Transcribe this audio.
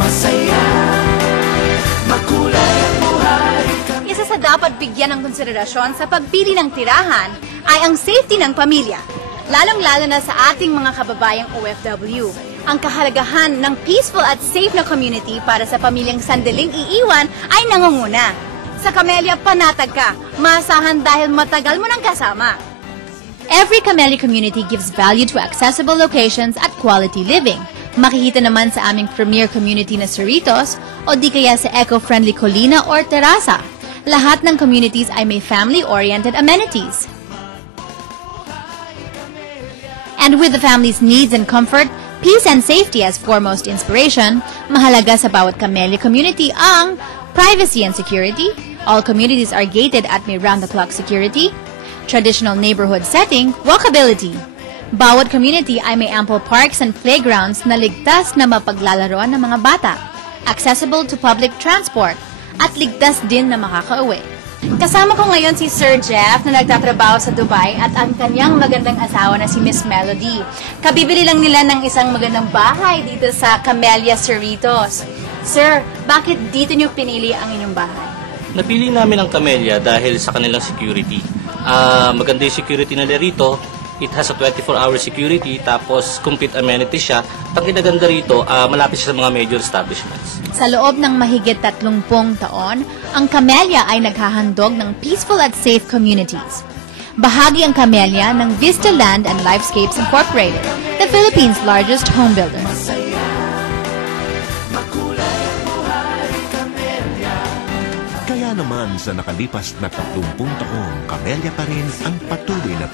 masaya, makulay ang buhay. Isa sa dapat bigyan ng konsiderasyon sa pagpili ng tirahan ay ang safety ng pamilya, lalong-lalo na sa ating mga kababayang OFW. Ang kahalagahan ng peaceful at safe na community para sa pamilyang sandaling iiwan ay nangunguna. Sa Camellia, panatag ka, maasahan dahil matagal mo nang kasama. Every Camellia community gives value to accessible locations at quality living. Makikita naman sa aming premier community na Cerritos o di kaya sa eco-friendly Colina or Terasa. Lahat ng communities ay may family-oriented amenities. And with the family's needs and comfort, peace and safety as foremost inspiration, mahalaga sa bawat Camellia community ang privacy and security. All communities are gated at may round-the-clock security. Traditional neighborhood setting, walkability. Bawat community ay may ample parks and playgrounds na ligtas na mapaglalaroan ng mga bata, accessible to public transport, at ligtas din na makakauwi. Kasama ko ngayon si Sir Jeff na nagtatrabaho sa Dubai at ang kanyang magandang asawa na si Miss Melody. Kabibili lang nila ng isang magandang bahay dito sa Camellia Cerritos. Sir, bakit dito niyo pinili ang inyong bahay? Napili namin ang Camellia dahil sa kanilang security. Maganda yung security nila rito. It has a 24-hour security, tapos complete amenities siya. Pag kinaganda rito, malapit siya sa mga major establishments. Sa loob ng mahigit 30 taon, ang Camellia ay naghahandog ng peaceful at safe communities. Bahagi ang Camellia ng Vista Land and Lifescapes Incorporated, the Philippines' largest home builder. Kaya naman sa nakalipas na 30 taong, Camellia pa rin ang patuloy na